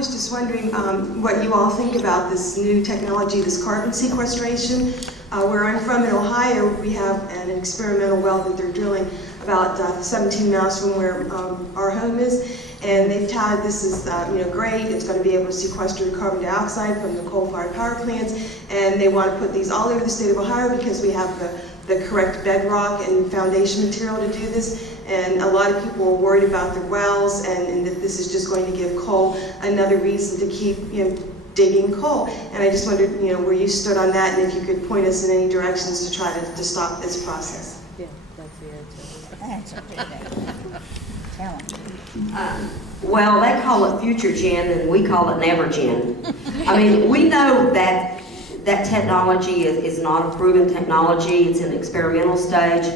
was just wondering what you all think about this new technology, this carbon sequestration. Where I'm from in Ohio, we have an experimental well that they're drilling about 17 miles from where our home is. And they've touted this is great. It's going to be able to sequester the carbon dioxide from the coal-fired power plants. And they want to put these all over the state of Ohio because we have the correct bedrock and foundation material to do this. And a lot of people are worried about the wells and that this is just going to give coal another reason to keep digging coal. And I just wondered where you stood on that and if you could point us in any directions to try to stop this process. Yeah, that's the answer. Tell them. Well, they call it future gen and we call it never gen. I mean, we know that technology is not a proven technology. It's in experimental stage.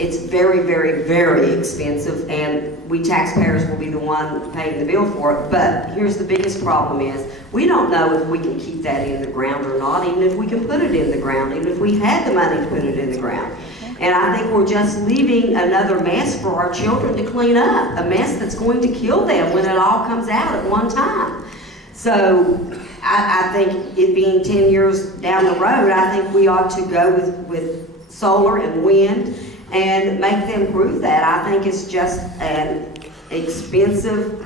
It's very, very, very expensive, and we taxpayers will be the one paying the bill for it. But here's the biggest problem is we don't know if we can keep that in the ground or not, even if we can put it in the ground, even if we had the money to put it in the ground. And I think we're just leaving another mess for our children to clean up, a mess that's going to kill them when it all comes out at one time. So I think it being 10 years down the road, I think we ought to go with solar and wind and make them prove that. I think it's just an expensive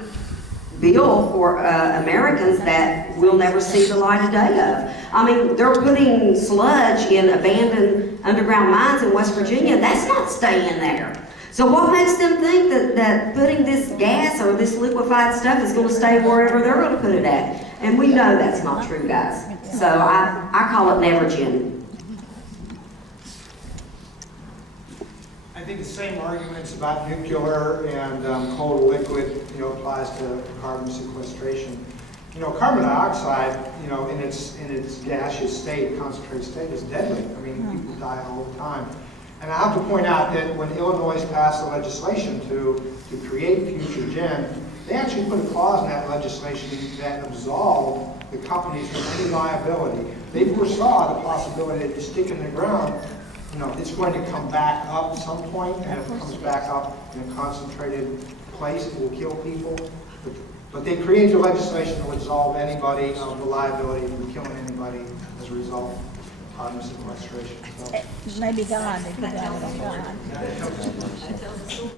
bill for Americans that we'll never see the light of day of. I mean, they're putting sludge in abandoned underground mines in West Virginia. That's not staying there. So what makes them think that putting this gas or this liquefied stuff is going to stay wherever they're going to put it at? And we know that's not true, guys. So I call it never gen. I think the same arguments about nuclear and coal to liquid, applies to carbon sequestration. Carbon dioxide, in its gaseous state, concentrated state, is deadly. I mean, people die all the time. And I have to point out that when Illinois passed the legislation to create future gen, they actually put a clause in that legislation that absolved the companies from any liability. They foresaw the possibility that if you stick it in the ground, it's going to come back up at some point, and if it comes back up in a concentrated place, it will kill people. But they created legislation that would absolve anybody of the liability from killing anybody as a result of carbon sequestration. So, Maybe God, they put that on God.